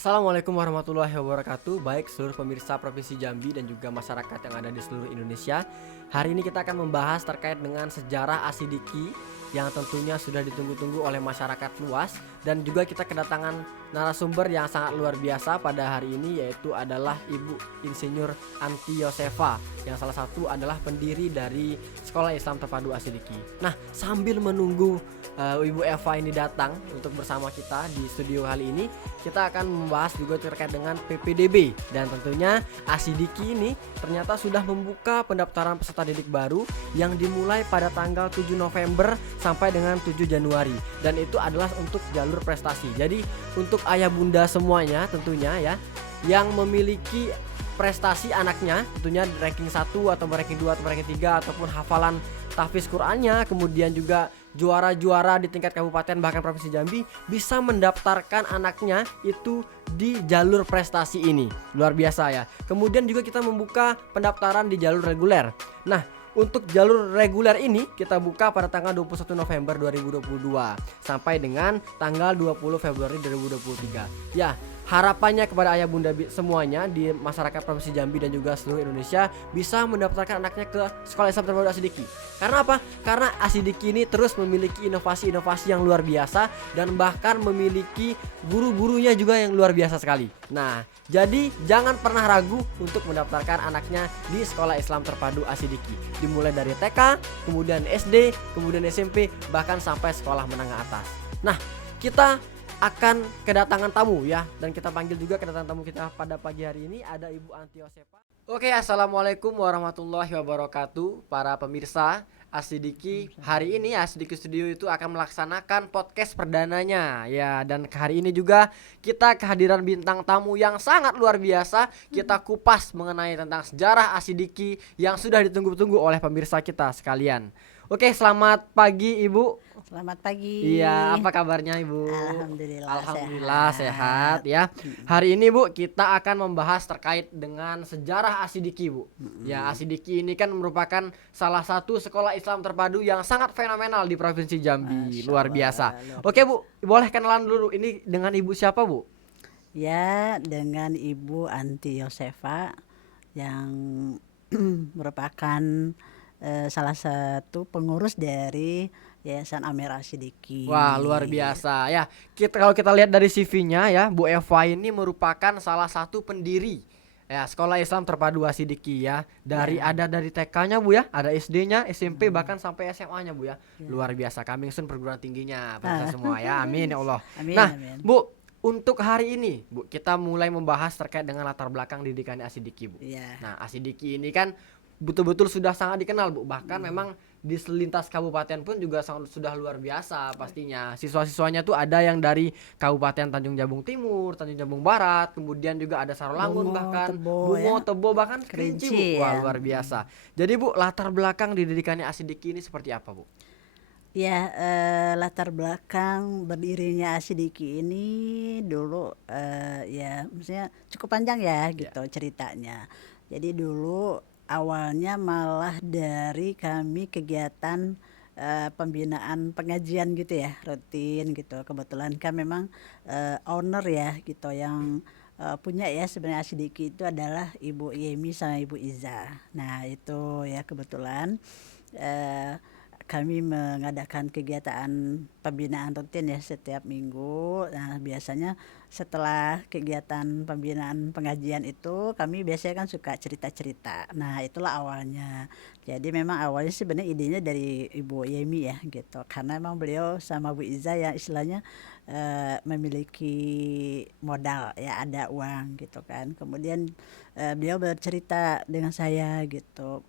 Assalamualaikum warahmatullahi wabarakatuh. Baik seluruh pemirsa Provinsi Jambi dan juga masyarakat yang ada di seluruh Indonesia. Hari ini kita akan membahas terkait dengan sejarah Asidiki yang tentunya sudah ditunggu-tunggu oleh masyarakat luas. Dan juga kita kedatangan narasumber yang sangat luar biasa pada hari ini, yaitu adalah Ibu Insinyur Anti Yosefa, yang salah satu adalah pendiri dari Sekolah Islam Terpadu Asidiki. Nah, sambil menunggu Ibu Eva ini datang untuk bersama kita di studio kali ini, kita akan membahas juga terkait dengan PPDB. Dan tentunya Asidiki ini ternyata sudah membuka pendaftaran peserta didik baru yang dimulai pada tanggal 7 November sampai dengan 7 Januari. Dan itu adalah untuk jalur prestasi. Jadi untuk ayah bunda semuanya tentunya ya, yang memiliki prestasi anaknya tentunya ranking 1 atau ranking 2 atau ranking 3 ataupun hafalan tahfiz Qur'annya, kemudian juga juara-juara di tingkat kabupaten bahkan provinsi Jambi, bisa mendaftarkan anaknya itu di jalur prestasi ini. Luar biasa ya. Kemudian juga kita membuka pendaftaran di jalur reguler. Nah, untuk jalur reguler ini kita buka pada tanggal 21 November 2022 sampai dengan tanggal 20 Februari 2023. Ya, harapannya kepada ayah bunda semuanya di masyarakat Provinsi Jambi dan juga seluruh Indonesia bisa mendaftarkan anaknya ke Sekolah Islam Terpadu Asidiki. Karena apa? Karena Asidiki ini terus memiliki inovasi-inovasi yang luar biasa dan bahkan memiliki guru-gurunya juga yang luar biasa sekali. Nah, jadi jangan pernah ragu untuk mendaftarkan anaknya di Sekolah Islam Terpadu Asidiki. Dimulai dari TK, kemudian SD, kemudian SMP, bahkan sampai sekolah menengah atas. Nah, kita akan kedatangan tamu ya, dan kita panggil juga kedatangan tamu kita pada pagi hari ini, ada Ibu Anti Yosefa. Oke, assalamualaikum warahmatullahi wabarakatuh para pemirsa Asidiki. Hari ini Asidiki Studio itu akan melaksanakan podcast perdananya ya, dan hari ini juga kita kehadiran bintang tamu yang sangat luar biasa. Kita kupas mengenai tentang sejarah Asidiki yang sudah ditunggu-tunggu oleh pemirsa kita sekalian. Oke, selamat pagi Ibu. Selamat pagi. Iya, apa kabarnya Ibu? Alhamdulillah sehat ya. Hari ini Bu, kita akan membahas terkait dengan sejarah Asidiki Bu. Ya, Asidiki ini kan merupakan salah satu sekolah Islam terpadu yang sangat fenomenal di Provinsi Jambi. Luar biasa. Oke Bu, boleh kenalan dulu, ini dengan Ibu siapa Bu? Ya, dengan Ibu Anti Yosefa yang merupakan salah satu pengurus dari Yayasan Amir Asidiki. Wah, luar biasa ya. Kalau kita lihat dari CV-nya ya, Bu Eva ini merupakan salah satu pendiri ya Sekolah Islam Terpadu Asidiki ya. Ada dari TK-nya Bu ya, ada SD-nya, SMP, bahkan sampai SMA-nya Bu ya. Luar biasa, coming soon perguruan tingginya pemirsa semua ya. Amin ya Allah. Amin, Nah, amin. Bu, untuk hari ini Bu, kita mulai membahas terkait dengan latar belakang didikan Asidiki Bu. Ya. Nah, Asidiki ini kan betul-betul sudah sangat dikenal Bu, bahkan memang di selintas kabupaten pun juga sudah luar biasa pastinya. Siswa-siswanya tuh ada yang dari Kabupaten Tanjung Jabung Timur, Tanjung Jabung Barat, kemudian juga ada Sarolangun, Bungo, bahkan Tebo, Bungo, ya. Tebo, bahkan Kerinci Bu. Wah, luar biasa. Jadi Bu, latar belakang didikannya Asidiki ini seperti apa Bu? Ya, latar belakang berdirinya Asidiki ini dulu ya maksudnya cukup panjang ya gitu ceritanya. Jadi dulu awalnya malah dari kami kegiatan pembinaan pengajian gitu ya, rutin gitu. Kebetulan kan memang owner ya gitu yang punya ya sebenarnya Asidiki itu adalah Ibu Yemi sama Ibu Iza. Nah itu ya kebetulan kami mengadakan kegiatan pembinaan rutin ya setiap minggu. Nah biasanya setelah kegiatan pembinaan pengajian itu kami biasanya kan suka cerita-cerita. Nah itulah awalnya. Jadi memang awalnya sebenarnya idenya dari Ibu Yemi ya gitu. Karena memang beliau sama Bu Iza yang istilahnya memiliki modal ya, ada uang gitu kan. Kemudian beliau bercerita dengan saya gitu.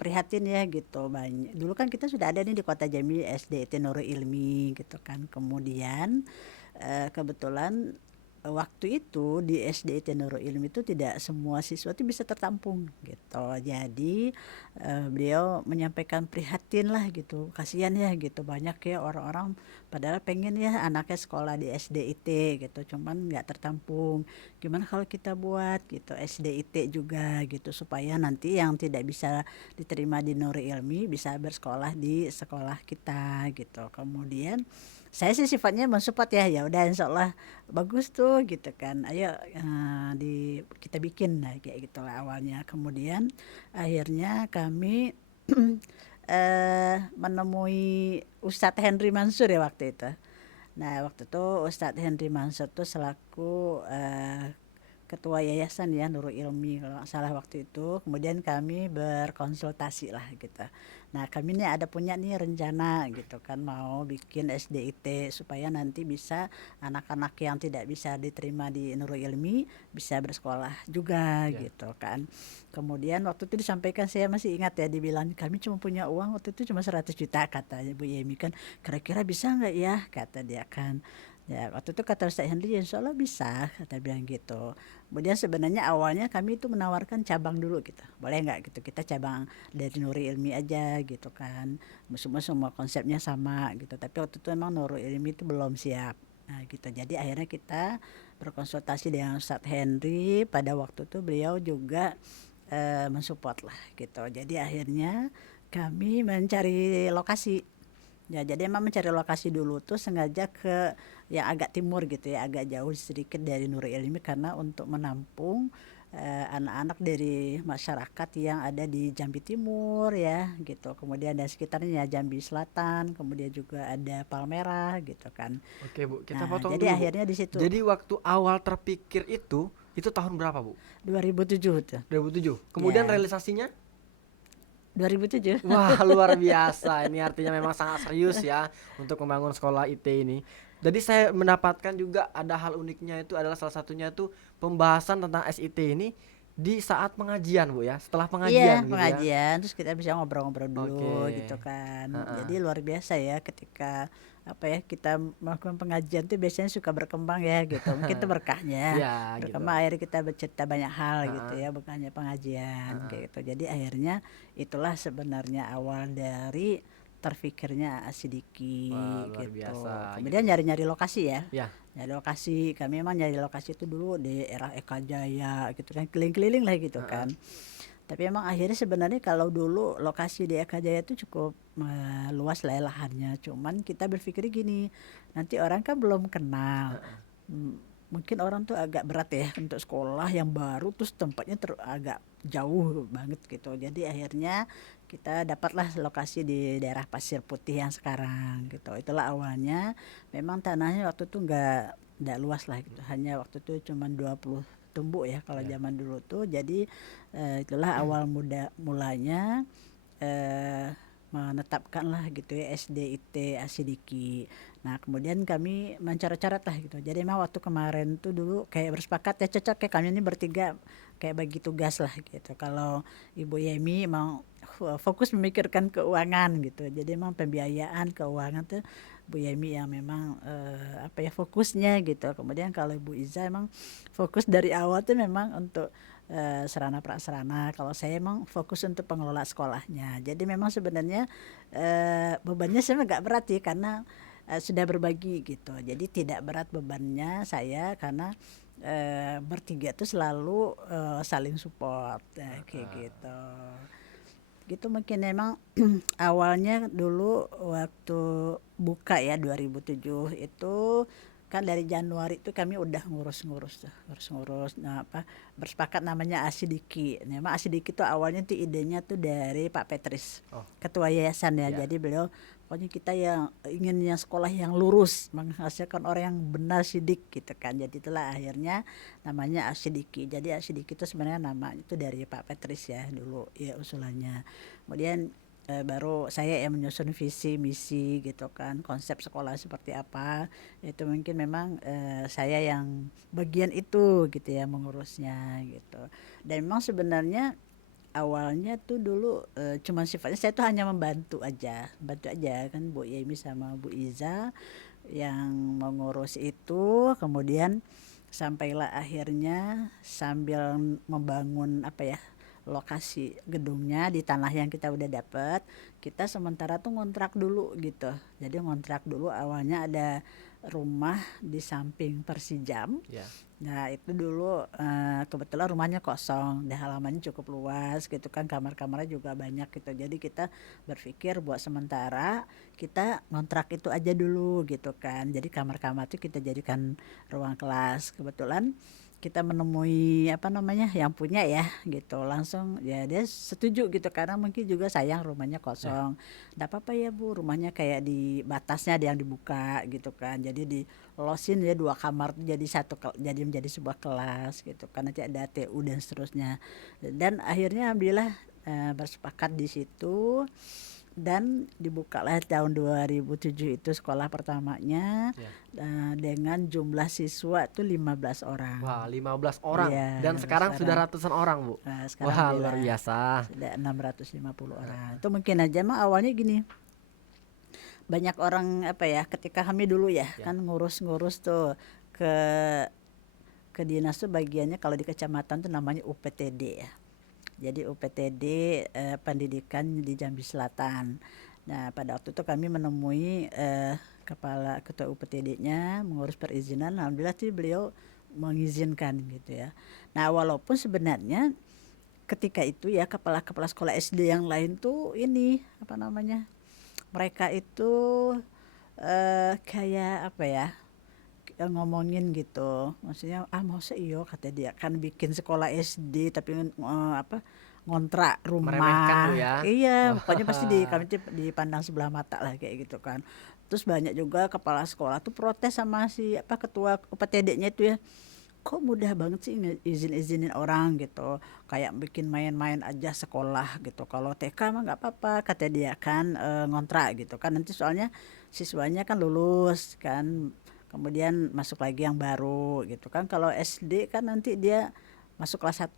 Prihatin ya gitu. Banyak dulu kan kita sudah ada nih di Kota Jambi SD Nurul Ilmi gitu kan. Kemudian kebetulan waktu itu di SD Nurul Ilmi itu tidak semua siswa itu bisa tertampung gitu. Jadi beliau menyampaikan prihatin lah gitu, kasihan ya gitu, banyak ya orang-orang padahal pengen ya anaknya sekolah di SDIT gitu, cuman nggak tertampung. Gimana kalau kita buat gitu SDIT juga gitu, supaya nanti yang tidak bisa diterima di Nurul Ilmi bisa bersekolah di sekolah kita gitu. Kemudian Saya sih sifatnya mensupport ya, ya udah insya Allah bagus tuh gitu kan, ayo kita bikin, nah kayak gitulah awalnya. Kemudian akhirnya kami menemui Ustadz Henry Mansur ya waktu itu. Nah waktu itu Ustadz Henry Mansur tuh selaku ketua yayasan ya Nurul Ilmi kalau nggak salah waktu itu. Kemudian kami berkonsultasi lah gitu. Nah kami nih ada punya nih rencana gitu kan, mau bikin SDIT supaya nanti bisa anak-anak yang tidak bisa diterima di Nurul Ilmi bisa bersekolah juga Ya. gitu kan. Kemudian waktu itu disampaikan, saya masih ingat ya, dibilang kami cuma punya uang waktu itu cuma 100 juta kata Bu Yemi kan, kira-kira bisa nggak ya kata dia kan. Ya waktu itu kata Ustaz Henry, ya insya Allah bisa kata bilang gitu. Kemudian sebenarnya awalnya kami itu menawarkan cabang dulu gitu, boleh nggak gitu, kita cabang dari Nurul Ilmi aja gitu kan, semua konsepnya sama gitu. Tapi waktu itu emang Nurul Ilmi itu belum siap. Nah gitu, jadi akhirnya kita berkonsultasi dengan Ustadz Henry. Pada waktu itu beliau juga mensupport lah gitu. Jadi akhirnya kami mencari lokasi. Ya, jadi emang mencari lokasi dulu tuh sengaja ke yang agak timur gitu ya, agak jauh sedikit dari Nurul Ilmi, karena untuk menampung anak-anak dari masyarakat yang ada di Jambi Timur ya gitu. Kemudian dan sekitarnya Jambi Selatan, kemudian juga ada Palmerah gitu kan. Oke Bu, kita Nah, potong jadi dulu Bu. akhirnya di situ Jadi waktu awal terpikir itu tahun berapa Bu? 2007 tuh. 2007. Kemudian Ya, realisasinya? 2007. Wah, luar biasa. Ini artinya memang sangat serius ya untuk membangun sekolah IT ini. Jadi saya mendapatkan juga ada hal uniknya, itu adalah salah satunya itu pembahasan tentang SIT ini di saat pengajian Bu ya, setelah Iya, pengajian gitu ya. pengajian terus kita bisa ngobrol-ngobrol Oke. dulu gitu kan. Heeh. Jadi luar biasa ya ketika apa ya, kita melakukan pengajian tuh biasanya suka berkembang ya gitu. Mungkin itu berkahnya. Ya gitu. Berkembang akhirnya kita bercerita banyak hal gitu Heeh, ya, bukan hanya pengajian heeh. kayak gitu. Jadi akhirnya itulah sebenarnya awal dari terfikirnya Wah, Asidiki luar gitu. biasa Kemudian gitu. nyari-nyari lokasi ya. Ya, Nyari lokasi, kami emang nyari lokasi itu dulu di era Eka Jaya gitu kan, keliling-keliling lah gitu heeh. kan. Tapi emang akhirnya sebenarnya kalau dulu lokasi di Eka Jaya itu cukup luas lah ya lahannya. Cuman kita berpikir gini, nanti orang kan belum kenal. Heeh. Mungkin orang tuh agak berat ya untuk sekolah yang baru, terus tempatnya agak jauh banget gitu. Jadi akhirnya kita dapatlah lokasi di daerah Pasir Putih yang sekarang gitu. Itulah awalnya. Memang tanahnya waktu itu nggak luas lah gitu. Hanya waktu itu cuma 20 tumbuk ya kalau Ya. zaman dulu tuh. Jadi itulah awal mulanya eh, menetapkan lah gitu ya SDIT Asidiki. Nah kemudian kami mencoret-coret lah gitu. Jadi emang waktu kemarin tuh dulu kayak bersepakat ya, cocok ya kami ini bertiga kayak bagi tugas lah gitu. Kalau Ibu Yemi emang fokus memikirkan keuangan gitu. Jadi emang pembiayaan keuangan tuh Bu Yemi yang memang apa ya fokusnya gitu. Kemudian kalau Ibu Iza emang fokus dari awal tuh memang untuk sarana prasarana. Kalau saya emang fokus untuk pengelola sekolahnya. Jadi memang sebenarnya bebannya sebenarnya nggak berat ya, karena sudah berbagi gitu. Jadi tidak berat bebannya saya, karena bertiga tuh selalu saling support kayak gitu. Gitu mungkin memang awalnya dulu waktu buka ya 2007 itu kan dari Januari itu kami udah ngurus-ngurus nah apa bersepakat namanya Asidiki. Memang Asidiki itu awalnya tuh idenya tuh dari Pak Petris, Oh, ketua yayasan ya. ya. Jadi beliau pokoknya kita yang ingin yang sekolah yang lurus, menghasilkan orang yang benar sidik gitu kan. Jadi itulah akhirnya namanya Asidiki. Jadi Asidiki itu sebenarnya nama itu dari Pak Petris ya dulu ya usulannya. Kemudian baru saya yang menyusun visi misi gitu kan, konsep sekolah seperti apa. Itu mungkin memang saya yang bagian itu gitu ya, mengurusnya gitu. Dan memang sebenarnya awalnya tuh dulu cuman sifatnya saya tuh hanya membantu aja kan, Bu Yemi sama Bu Iza yang mengurus itu. Kemudian sampailah akhirnya sambil membangun apa ya, lokasi gedungnya di tanah yang kita udah dapat, kita sementara tuh ngontrak dulu gitu. Jadi ngontrak dulu awalnya ada rumah di samping Persijam. Ya. Nah itu dulu kebetulan rumahnya kosong, dan halamannya cukup luas gitu kan, kamar-kamarnya juga banyak gitu. Jadi kita berpikir buat sementara kita ngontrak itu aja dulu gitu kan. Jadi kamar-kamar itu kita jadikan ruang kelas. Kebetulan kita menemui apa namanya yang punya ya gitu, langsung ya dia setuju gitu karena mungkin juga sayang rumahnya Ya. kosong. Nggak apa-apa ya Bu, rumahnya kayak di batasnya ada yang dibuka gitu kan. Jadi di losin ya dua kamar tuh jadi jadi menjadi sebuah kelas gitu kan, nanti ada TU dan seterusnya. Dan akhirnya alhamdulillah bersepakat di situ dan dibukalah tahun 2007 itu sekolah pertamanya Ya. dengan jumlah siswa tuh 15 orang. Wah, 15 orang Iya, dan 15 sekarang sudah orang. ratusan orang, Bu. Sekarang Wah, luar alhamdulillah biasa. sudah 650 orang. Itu mungkin aja mah awalnya gini, banyak orang apa ya ketika kami dulu ya Ya. kan ngurus-ngurus tuh ke dinas tuh bagiannya kalau di kecamatan tuh namanya UPTD ya. Jadi UPTD pendidikan di Jambi Selatan. Nah pada waktu itu kami menemui kepala ketua UPTD-nya mengurus perizinan. Alhamdulillah sih beliau mengizinkan gitu ya. Nah walaupun sebenarnya ketika itu ya kepala-kepala sekolah SD yang lain tuh ini apa namanya, mereka itu kayak apa ya, ngomongin gitu maksudnya masa iyo kata dia kan bikin sekolah SD tapi apa ngontrak Meremehkan, Bu rumah, ya. iya pokoknya pasti Wah. kami dipandang sebelah mata lah kayak gitu kan. Terus banyak juga kepala sekolah tuh protes sama si apa ketua UPTD-nya itu ya, kok mudah banget sih izin-izinin orang gitu, kayak bikin main-main aja sekolah gitu, kalau TK mah nggak apa-apa kata dia kan, ngontrak gitu kan nanti soalnya siswanya kan lulus kan kemudian masuk lagi yang baru gitu kan. Kalau SD kan nanti dia masuk kelas 1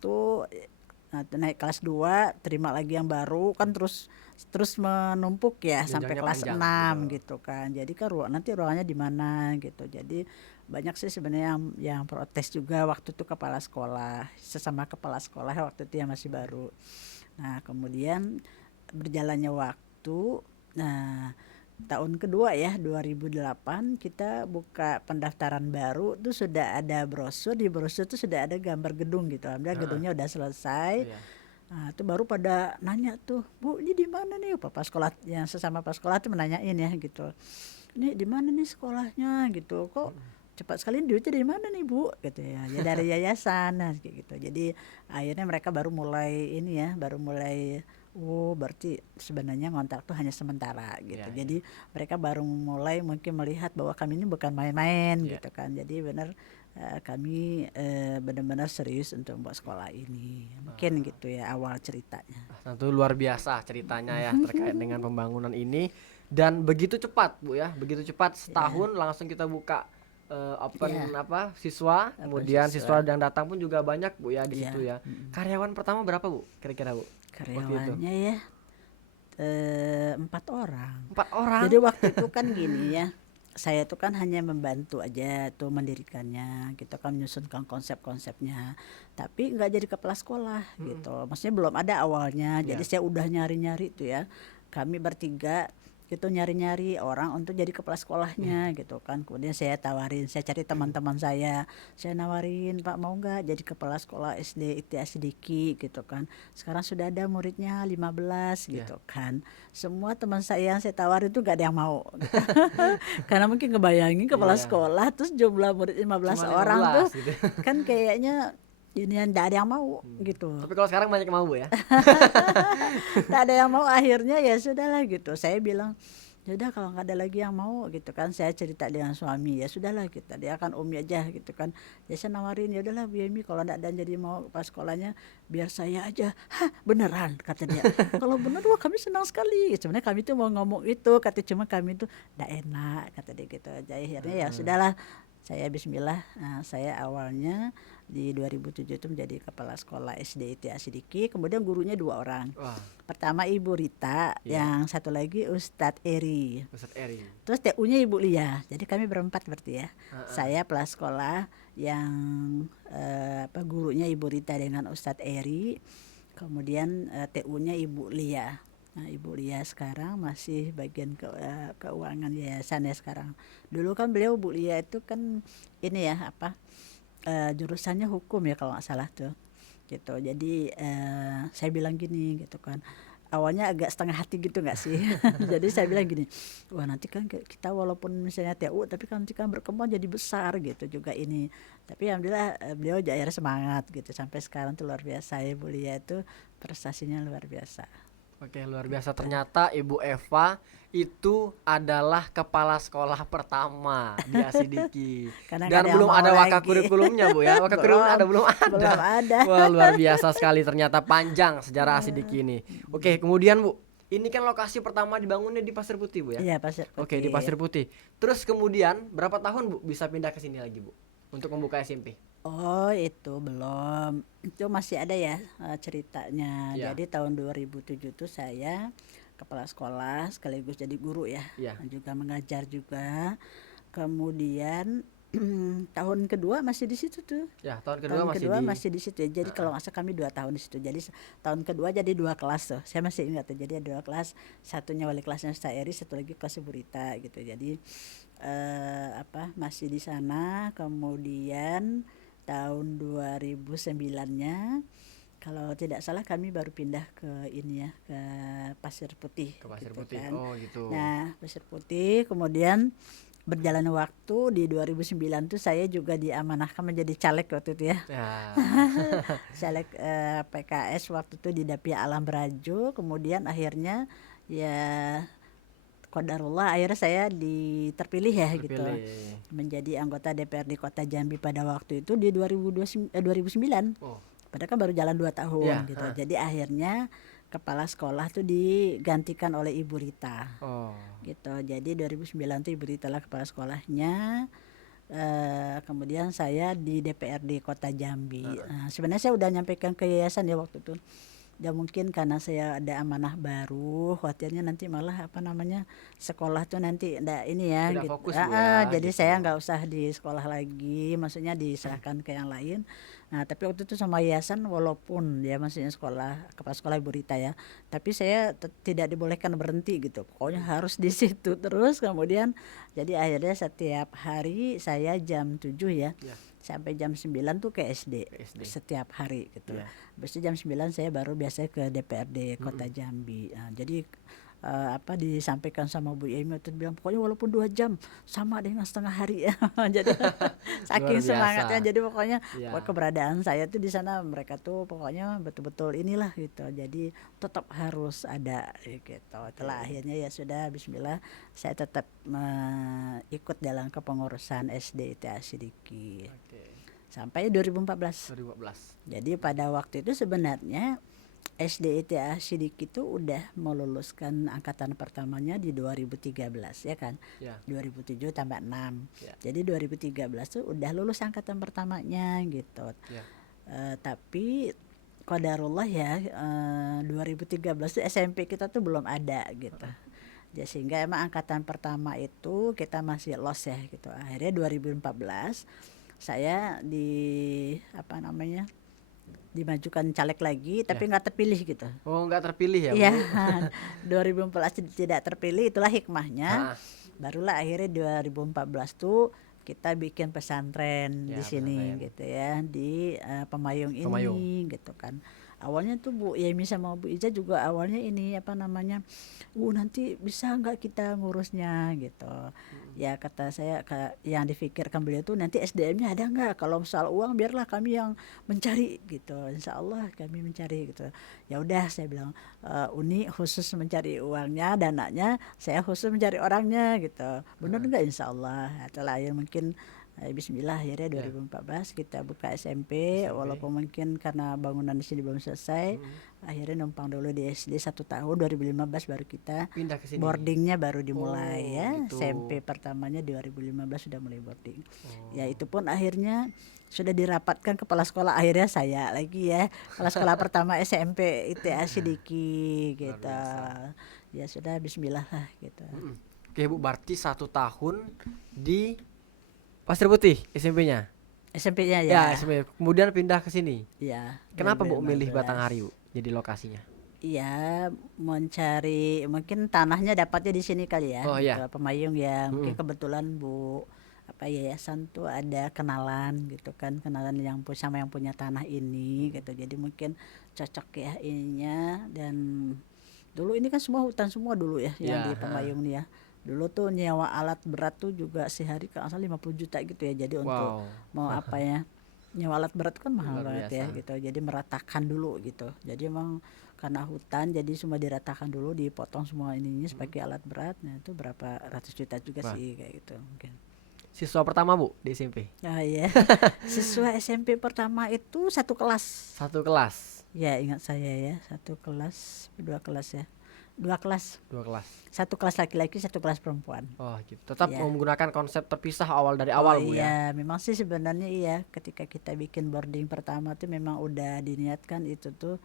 naik kelas 2 terima lagi yang baru kan, terus terus menumpuk ya sampai Jenjangnya kelas panjang gitu. 6 gitu kan. Jadi kan nanti ruangannya di mana gitu. Jadi banyak sih sebenarnya yang protes juga waktu itu kepala sekolah, sesama kepala sekolah waktu itu yang masih baru. Nah, kemudian berjalannya waktu, nah tahun kedua ya 2008 kita buka pendaftaran baru tuh sudah ada brosur, di brosur tuh sudah ada gambar gedung gitu. Alhamdulillah Heeh. gedungnya udah selesai. Iya. Nah, itu baru pada nanya tuh, Bu, ini di mana nih? Papa sekolah yang sesama pas sekolah tuh menanyain ya gitu. Ini di mana nih sekolahnya gitu. Kok cepat sekali duitnya dari mana nih Bu gitu ya. Ya dari yayasan nah, kayak gitu. Jadi akhirnya mereka baru mulai ini ya, baru mulai oh berarti sebenarnya ngontrak tuh hanya sementara gitu. Iya, iya. Jadi mereka baru mulai mungkin melihat bahwa kami ini bukan main-main Iya. gitu kan. Jadi benar kami benar-benar serius untuk membuat sekolah ini. Mungkin gitu ya awal ceritanya. Tentu luar biasa ceritanya ya terkait dengan pembangunan ini dan begitu cepat, Bu ya. Begitu cepat Ya, setahun langsung kita buka open ya, apa siswa, apa kemudian siswa siswa. yang datang pun juga banyak, Bu ya di situ Ya, ya. Karyawan pertama berapa, Bu? Kira-kira, Bu? Waktu itu. karyawannya ya 4 orang. 4 orang. Jadi waktu itu kan gini ya, saya tuh kan hanya membantu aja tuh mendirikannya, kita kan menyusunkan konsep-konsepnya, tapi nggak jadi kepala sekolah Mm-mm. gitu. Maksudnya belum ada awalnya, jadi Iya. saya udah nyari-nyari tuh ya. Kami bertiga itu nyari-nyari orang untuk jadi kepala Iya. sekolahnya gitu kan. Kemudian saya tawarin, saya cari teman-teman saya nawarin, Pak mau nggak jadi kepala sekolah SD ITIA Sidiki gitu kan. Sekarang sudah ada muridnya 15 Iya. gitu kan. Semua teman saya yang saya tawarin itu gak ada yang mau. Karena mungkin ngebayangin kepala Iya. sekolah terus jumlah murid 15 Cuma orang tuh 15 gitu. kan kayaknya ini yang gak ada yang mau gitu. Tapi kalau sekarang banyak yang mau, Bu ya. Tak ada yang mau, akhirnya ya sudahlah gitu. Saya bilang ya udah kalau nggak ada lagi yang mau gitu kan, saya cerita dengan suami ya sudahlah kita dia akan Umi aja gitu kan. Ya saya nawarin ya udahlah Bu Yemi kalau nggak ada jadi mau pas sekolahnya biar saya aja. Hah beneran kata dia, kalau bener wah kami senang sekali. Sebenarnya kami tuh mau ngomong itu kata, cuma kami tuh nggak enak kata dia gitu aja. Akhirnya ya Heeh. sudahlah saya bismillah. Saya awalnya di 2007 itu menjadi kepala sekolah SD ITIA Sidiki, kemudian gurunya 2 orang. Wah, Pertama Ibu Rita, iya. yang satu lagi Ustadz Eri. Ustadz Eri. Terus TU-nya Ibu Lia. Jadi kami berempat berarti ya. Heeh. Saya kepala sekolah yang gurunya Ibu Rita dengan Ustadz Eri. Kemudian TU-nya Ibu Lia. Nah, Ibu Lia sekarang masih bagian keuangan yayasan ya sekarang. Dulu kan beliau Bu Lia itu kan ini ya apa? jurusannya hukum ya kalau nggak salah tuh, gitu. Jadi saya bilang gini gitu kan, awalnya agak setengah hati gitu nggak sih. Jadi saya bilang gini, wah nanti kan kita walaupun misalnya TU tapi kan nanti kan berkembang jadi besar gitu juga ini. Tapi alhamdulillah beliau akhirnya semangat gitu, sampai sekarang tuh luar biasa ya Bu Lia itu, prestasinya luar biasa Oke, luar biasa. gitu. Ternyata Ibu Eva itu adalah kepala sekolah pertama di Asidiki. Karena nggak Dan ada yang belum mau ada lagi. wakakurikulumnya, Bu ya. Wakakurikulumnya Belum, belum belum ada. ada. Wah, luar biasa sekali, ternyata panjang sejarah Asidiki ini. Oke, kemudian Bu, ini kan lokasi pertama dibangunnya di Pasir Putih, Bu ya. Iya Pasir Oke, di Pasir Putih. Putih. Terus kemudian berapa tahun Bu bisa pindah ke sini lagi, Bu? Untuk membuka SMP? Oh itu belum, itu masih ada ya ceritanya. Iya, Jadi tahun 2007 tuh saya kepala sekolah sekaligus jadi guru ya, iya. juga mengajar juga. Kemudian tahun kedua masih di situ tuh. Ya, tahun kedua Tahun masih kedua di. masih di situ ya. Jadi kalau nggak salah kami 2 tahun di situ. Jadi tahun kedua jadi 2 kelas tuh. Saya masih ingat tuh. Jadi ada 2 kelas. Satunya wali kelasnya Ustaz Eri, satu lagi kelas Ibu Rita gitu. Jadi masih di sana. Kemudian tahun 2009-nya kalau tidak salah kami baru pindah ke ini ya, ke Pasir Putih Ke Pasir gitu Putih. kan. Oh, gitu. Nah, Pasir Putih kemudian berjalan waktu di 2009 tuh saya juga diamanahkan menjadi caleg waktu itu ya. Ya. Caleg PKS waktu itu di Dapil Alam Berajo, kemudian akhirnya ya qadarullah akhirnya saya terpilih ya gitu Terpilih. menjadi anggota DPRD Kota Jambi pada waktu itu di 2009. Oh, Padahal kan baru jalan 2 ya. tahun gitu. Jadi akhirnya kepala sekolah tuh digantikan oleh Ibu Rita Oh, gitu. Jadi 2009 tuh Ibu Rita lah kepala sekolahnya. Kemudian saya di DPRD Kota Jambi. Nah, sebenarnya saya udah nyampaikan ke yayasan ya waktu itu. Ya mungkin karena saya ada amanah baru, khawatirnya nanti malah sekolah tuh nanti enggak ini ya tidak gitu. fokus Bu ya, Jadi gitu. saya nggak usah di sekolah lagi, maksudnya diserahkan ke yang lain. Nah tapi waktu itu sama yayasan walaupun ya maksudnya kepala sekolah Ibu Rita ya, tapi saya tidak dibolehkan berhenti gitu. Pokoknya harus di situ terus. Kemudian jadi akhirnya setiap hari saya jam 7 ya Ya, sampai jam 9 tuh ke SD ke SD. setiap hari gitu. Ya. Habis itu jam 9 saya baru biasanya ke DPRD Kota Jambi. Nah, jadi disampaikan sama Bu Yemi waktu itu bilang pokoknya walaupun 2 jam sama dengan setengah hari ya. Jadi Luar saking biasa. semangatnya, jadi pokoknya Ya. keberadaan saya tuh di sana mereka tuh pokoknya betul-betul inilah gitu. Jadi tetap harus ada gitu. Setelah akhirnya ya sudah bismillah saya tetap ikut dalam kepengurusan SD ITA Sidiki Oke. sampai 2014. 2014. Jadi pada waktu itu sebenarnya SD ITA Sidiki itu udah meluluskan angkatan pertamanya di 2013 ya kan. Ya. 2007 tambah 6. Ya. Jadi 2013 tuh udah lulus angkatan pertamanya gitu. Ya. Tapi qadarullah ya 2013 tuh SMP kita tuh belum ada gitu. Ya, sehingga emang angkatan pertama itu kita masih los ya gitu. Akhirnya 2014 saya dimajukan caleg lagi tapi nggak terpilih gitu. Oh, nggak terpilih ya Bu? Iya, 2014 tidak terpilih, itulah hikmahnya. Ah, Barulah akhirnya 2014 tuh kita bikin pesantren Ya, di sini pesantren. gitu ya, di Pemayung Pemayung. ini gitu kan. Awalnya tuh Bu Yemi sama Bu Iza juga awalnya ini nanti bisa nggak kita ngurusnya gitu. Ya kata saya yang difikirkan beliau tuh nanti SDM-nya ada nggak, kalau soal uang biarlah kami yang mencari gitu, insya Allah kami mencari gitu. Ya udah saya bilang Uni khusus mencari uangnya, dananya saya khusus mencari orangnya gitu, benar nggak, insya Allah. Setelah ya mungkin bismillah akhirnya Ya. 2014 kita buka SMP. Walaupun mungkin karena bangunan di sini belum selesai, akhirnya numpang dulu di SD 1 tahun. 2015 baru kita Pindah ke sini. boardingnya baru dimulai Oh, ya gitu. SMP pertamanya 2015 sudah mulai boarding. Oh. Ya itu pun akhirnya sudah dirapatkan kepala sekolah, akhirnya saya lagi ya kepala sekolah pertama SMP ITA Sidiki Luar gitu. biasa. Ya sudah bismillah lah gitu. Oke Bu, berarti 1 tahun di Pasir Putih SMP-nya. SMP-nya Ya, ya. SMP. Kemudian pindah ke sini. Ya. Kenapa Bu milih 2015. Batanghari Bu jadi lokasinya? Iya, mencari mungkin tanahnya dapatnya di sini kali ya, Oh, gitu. iya. Pemayung ya, mungkin kebetulan Bu apa yayasan tuh ada kenalan gitu kan, kenalan sama yang punya tanah ini gitu. Jadi mungkin cocok ya ininya. Dan dulu ini kan semua hutan semua dulu ya yang Ya, di Pemayung nih ya. Dulu tuh nyewa alat berat tuh juga sehari kalau nggak salah 50 juta gitu ya. Jadi untuk wow, mau apa ya, nyewa alat berat kan mahal luar banget ya biasa. gitu. Jadi meratakan dulu gitu. Jadi emang karena hutan jadi semua diratakan dulu, dipotong semua ininya Mm. sebagai alat berat. Nah itu berapa ratus juta juga Wah, sih kayak gitu mungkin. siswa pertama Bu di SMP? Ah ya, siswa SMP pertama itu satu kelas. Satu kelas, Ya ingat saya ya, satu kelas, dua kelas ya. Dua kelas, dua kelas. satu kelas laki-laki, satu kelas perempuan. Oh gitu. Tetap Ya. menggunakan konsep terpisah awal dari Oh awal Bu ya. iya, memang sih sebenarnya iya. Ketika kita bikin boarding pertama tuh memang udah diniatkan itu tuh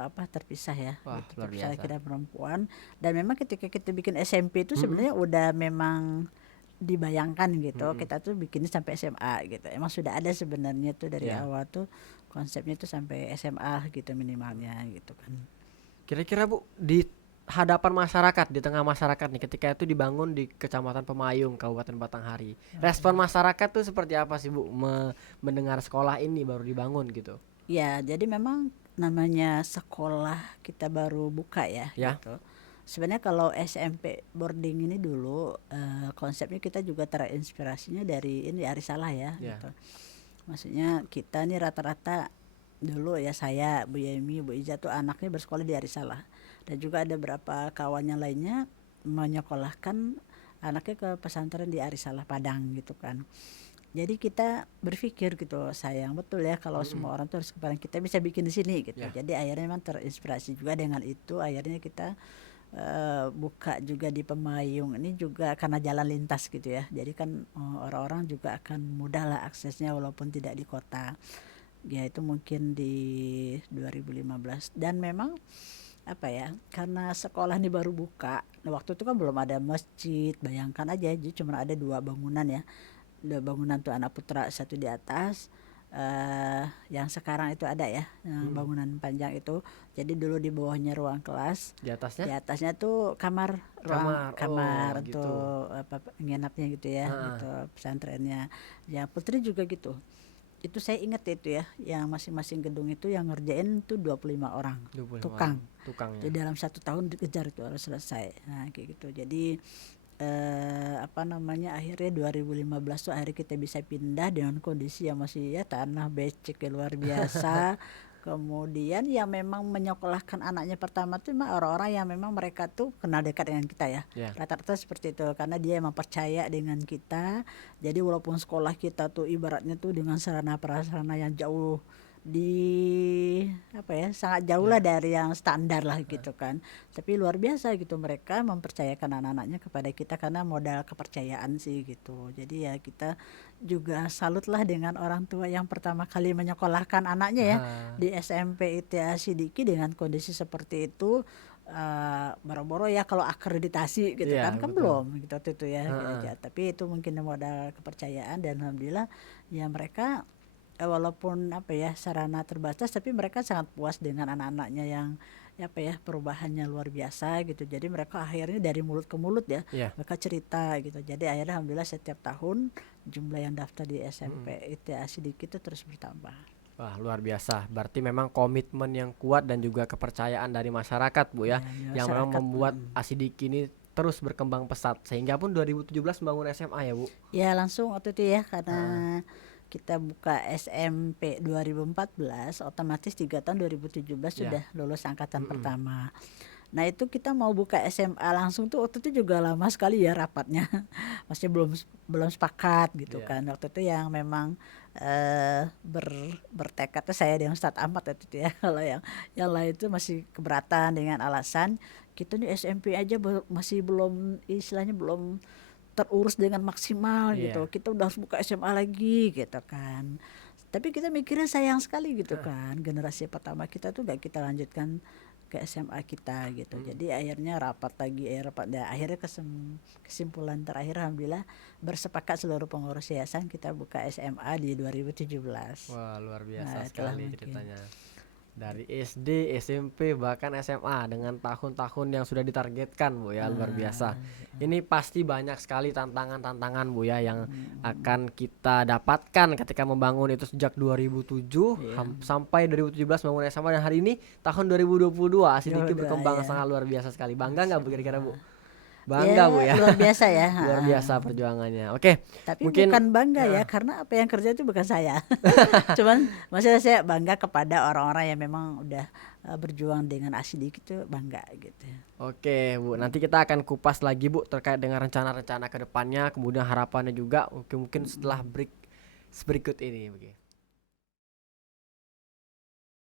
apa terpisah ya, Wah gitu, luar terpisah biasa. laki dan perempuan. Dan memang ketika kita bikin SMP itu Mm-mm. sebenarnya udah memang dibayangkan gitu. Mm-mm. Kita tuh bikinnya sampai SMA gitu. Emang sudah ada sebenarnya tuh dari Ya. awal tuh konsepnya tuh sampai SMA gitu minimalnya gitu kan. Kira-kira Bu di hadapan masyarakat, di tengah masyarakat nih ketika itu dibangun di Kecamatan Pemayung, Kabupaten Batanghari. Respon masyarakat tuh seperti apa sih Bu mendengar sekolah ini baru dibangun gitu? Ya, jadi memang namanya sekolah kita baru buka ya Ya. gitu. Sebenarnya kalau SMP boarding ini dulu konsepnya kita juga terinspirasinya dari ini Arisalah ya Ya. gitu. Maksudnya kita nih rata-rata dulu ya, saya, Bu Yemi, Bu Iza tuh anaknya bersekolah di Arisalah. Dan juga ada beberapa kawannya lainnya menyekolahkan anaknya ke pesantren di Arisalah Padang gitu kan. Jadi kita berpikir gitu, sayang betul ya kalau Mm-mm. semua orang tuh harus ke Padang, kita bisa bikin di sini gitu. Ya. Jadi akhirnya memang terinspirasi juga dengan itu, akhirnya kita buka juga di Pemayung ini juga karena jalan lintas gitu ya. Jadi kan orang-orang juga akan mudah lah aksesnya walaupun tidak di kota. Ya itu mungkin di 2015. Dan memang apa ya, karena sekolah ini baru buka, waktu itu kan belum ada masjid, bayangkan aja, jadi cuma ada dua bangunan ya. Dua bangunan tuh anak putra, satu di atas, yang sekarang itu ada ya, yang Mm-mm. bangunan panjang itu. Jadi dulu di bawahnya ruang kelas, Di atasnya di atasnya tuh kamar, ruang kamar. Oh kamar gitu. untuk apa nginapnya gitu ya, Heeh. gitu pesantrennya. Ya putri juga gitu. Itu saya ingat itu ya, yang masing-masing gedung itu yang ngerjain tuh 25 orang 25 orang tukang. tukangnya. Jadi dalam 1 tahun dikejar itu harus selesai. Nah kayak gitu. Jadi apa namanya, akhirnya 2015 tuh akhirnya kita bisa pindah dengan kondisi yang masih ya tanah becek ya luar biasa. Kemudian ya memang menyekolahkan anaknya pertama tuh memang orang-orang yang memang mereka tuh kenal dekat dengan kita ya. Ya. Rata-rata seperti itu karena dia emang percaya dengan kita. Jadi walaupun sekolah kita tuh ibaratnya tuh dengan sarana prasarana yang jauh di apa ya, sangat jauh lah Ya. dari yang standar lah gitu kan, tapi luar biasa gitu mereka mempercayakan anak-anaknya kepada kita karena modal kepercayaan sih gitu. Jadi ya kita juga salut lah dengan orang tua yang pertama kali menyekolahkan anaknya ya Aha. di SMP ITA Sidiki dengan kondisi seperti itu. Boro-boro ya kalau akreditasi gitu Iya kan betul. belum gitu waktu itu ya, Heeh. tapi itu mungkin modal kepercayaan. Dan alhamdulillah ya mereka walaupun apa ya sarana terbatas tapi mereka sangat puas dengan anak-anaknya yang ya apa ya perubahannya luar biasa gitu. Jadi mereka akhirnya dari mulut ke mulut ya Iya. mereka cerita gitu. Jadi akhirnya alhamdulillah setiap tahun jumlah yang daftar di Mm-mm. SMP ITA Sidiki itu terus bertambah. Wah luar biasa. Berarti memang komitmen yang kuat dan juga kepercayaan dari masyarakat Bu ya, Ya, di yang memang masyarakat. membuat Asidiki ini terus berkembang pesat sehingga pun 2017 membangun SMA ya Bu. Ya langsung waktu itu ya karena Heeh. kita buka SMP 2014 otomatis 3 tahun 2017 Ya. sudah lulus angkatan Mm-mm. pertama. Nah itu kita mau buka SMA langsung tuh waktu itu juga lama sekali ya rapatnya. Masih belum belum sepakat gitu Iya. kan. Waktu itu yang memang bertekad tuh saya dengan Ustadz Ahmad waktu itu ya. Kalau yang lain itu masih keberatan dengan alasan kita nih SMP aja masih belum istilahnya belum terurus dengan maksimal gitu. Iya. Kita udah harus buka SMA lagi gitu kan. Tapi kita mikirnya sayang sekali gitu kan. Generasi pertama kita tuh gak kita lanjutkan ke SMA kita gitu. Mm. Jadi akhirnya rapat lagi, akhirnya kesimpulan terakhir alhamdulillah bersepakat seluruh pengurus yayasan kita buka SMA di 2017. Wah luar biasa Nah, itulah sekali mungkin. ceritanya. Dari SD, SMP, bahkan SMA dengan tahun-tahun yang sudah ditargetkan Bu ya, luar biasa. Ini pasti banyak sekali tantangan-tantangan Bu ya yang akan kita dapatkan ketika membangun itu sejak 2007 Iya. sampai 2017 membangun SMA, dan hari ini tahun 2022 Asidiki Yaudah, berkembang ya. sangat luar biasa sekali. Bangga nggak Bu kira-kira Bu? Ya, Bangga Bu ya. luar biasa ya. Luar biasa perjuangannya. Oke, Tapi mungkin bukan bangga ya, karena apa yang kerja itu bukan saya. Cuman maksudnya saya bangga kepada orang-orang yang memang udah berjuang dengan Asidik itu, bangga gitu. oke Bu, nanti kita akan kupas lagi Bu terkait dengan rencana-rencana ke depannya, kemudian harapannya juga mungkin setelah break berikut ini. Oke.